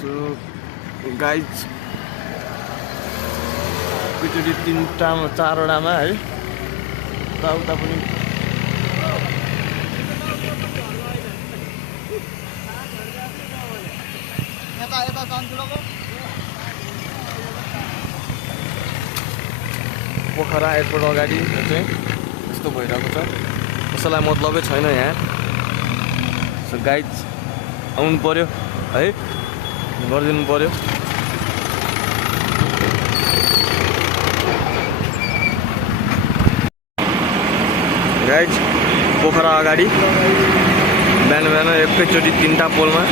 So guys एकैचोटि 3टामा 4वटामा है उता पनि पोखरा एयरपोर्ट अगाडि चाहिँ यस्तो भइरहेको छ, कसैलाई मतलबै छैन यहाँ। सो गाइज आउनु पर्यो है, गरिदिनु पर्यो। गाइज पोखरा अगाडि बिहान बिहान एकैचोटि 3टा पोलमा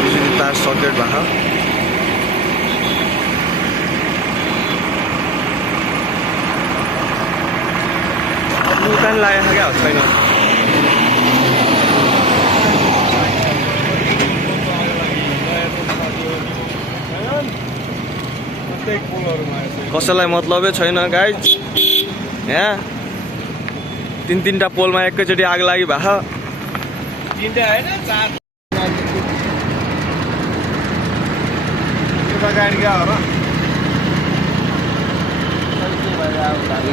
बिजुली तार सर्किट भएको। उता लागेको क्या छैन। कसैलाई मतलबै छैन गाइज, यहाँ 3-3टा पोलमा एकैचोटि आग लागि भएको। 3टा हैन 4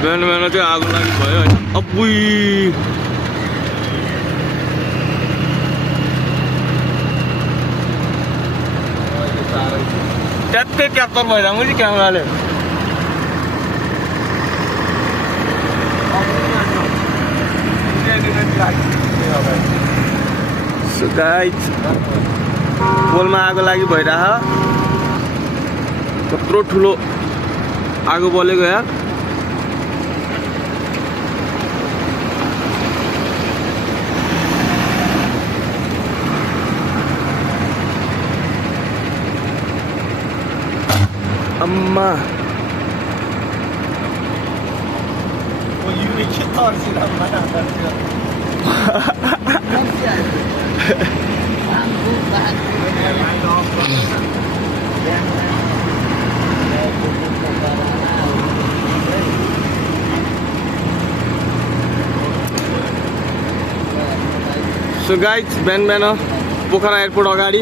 बिहान बिहान चाहिँ आगो लागि भयो होइन। अब्बुई ट्याक्कै क्याप्चर भइरहेको नि क्यामेराले। सो गाइज पोलमा आगो लागि भइरहेको, कत्रो ठुलो आगो बलेको यार। अम्मा वो यूनिक के तौर से हमारा सो गाइज बिहान बिहान पोखरा एयरपोर्ट अगाडि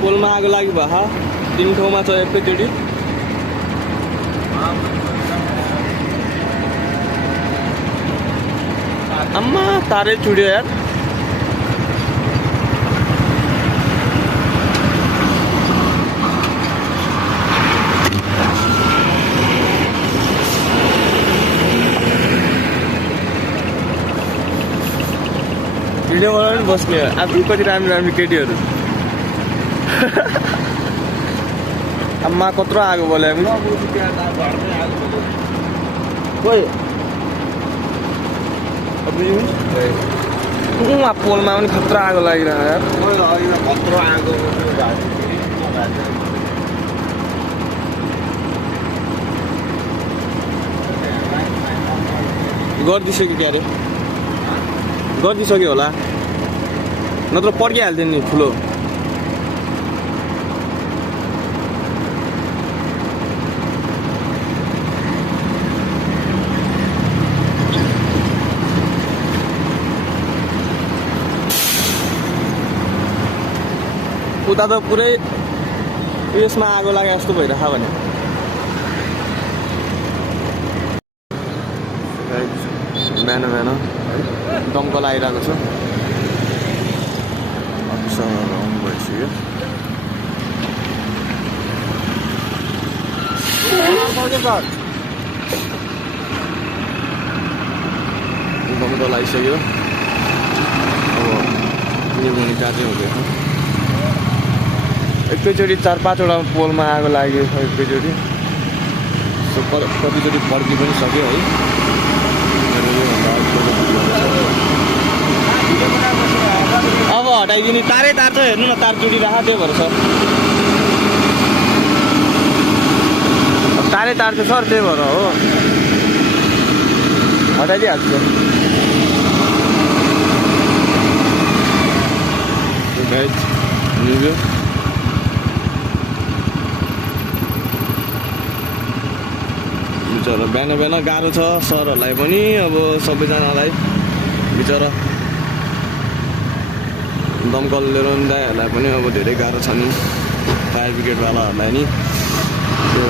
पोलमा आगो लागि भयो। 3 ठाउँमा छ एकैचोटि। अम्मा तारै चुड्यो यार। भिडियो बनाउनु बस्ने आफू कति राम्रो राम्रो केटीहरू। अम्मा कत्रो आगो बोले वहाँ पोलमा पनि खतरा आगो लागिरहेको यार। खतरो आगो गरिदिइसक्यो क्या अरे, गरिदिइसक्यो होला, नत्र पड्किहाल्थ्यो नि ठुलो। उता त पुरै यसमा आगो लागे जस्तो भइरहेको भने। बिहान बिहान दमकल आइरहेको छ, आउनु भइसक्यो। दमकल आइसक्यो। अब निर्गुणी कार्य हुँदैछ। एकैचोटि 4-5वटा पोलमा आगो लाग्यो एकैचोटि। सो कतिचोटि फर्कि पनि सक्यो है। अब हटाइदिने तारै तार छ, हेर्नु न तार चुडिरहेको, त्यही भएर सर तारै तार छ सर, त्यही भएर हो, हटाइदिइहाल्छु। बिचरा बिहान बिहान गाह्रो छ सरहरूलाई पनि अब सबैजनालाई बिचरा दमकल लिएर दाइहरूलाई पनि अब धेरै गाह्रो छ नि फायर ब्रिगेडवालाहरूलाई नि त्यो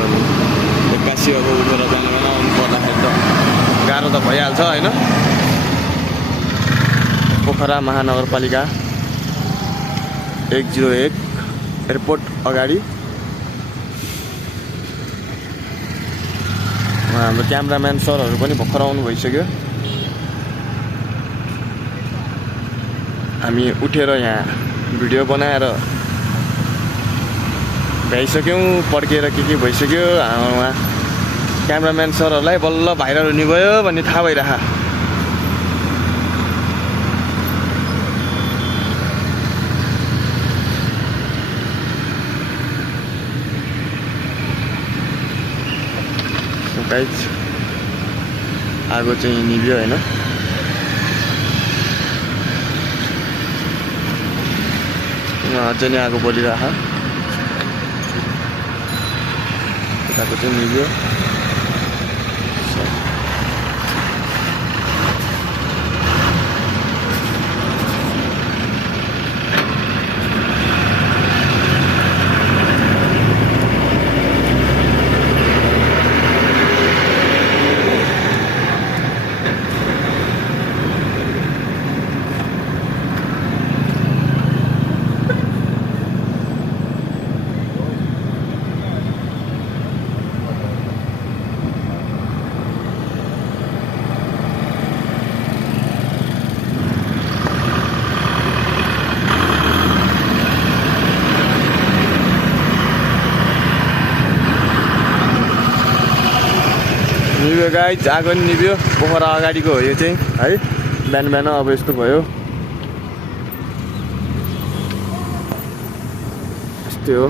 एक्कासी अब उठेर बिहान बिहान आउनु पर्दाखेरि त गाह्रो त भइहाल्छ होइन। पोखरा महानगरपालिका 101 एयरपोर्ट अगाडि हाम्रो क्यामराम्यान सरहरू पनि भर्खर आउनु भइसक्यो। हामी उठेर यहाँ भिडियो बनाएर भ्याइसक्यौँ, पड्केर के भइसक्यो। उहाँ क्यामराम्यान सरहरूलाई बल्ल भाइरल हुने भयो भन्ने थाहा भइरह। गाइज आगो चाहिँ निभ्यो होइन। अझै नै आगो बलिरह। यताको चाहिँ निभ्यो। निभ्यो गाइज, आगो नि निभ्यो। पोखरा अगाडिको हो यो चाहिँ है। बिहान बिहान अब यस्तो भयो। यस्तै हो।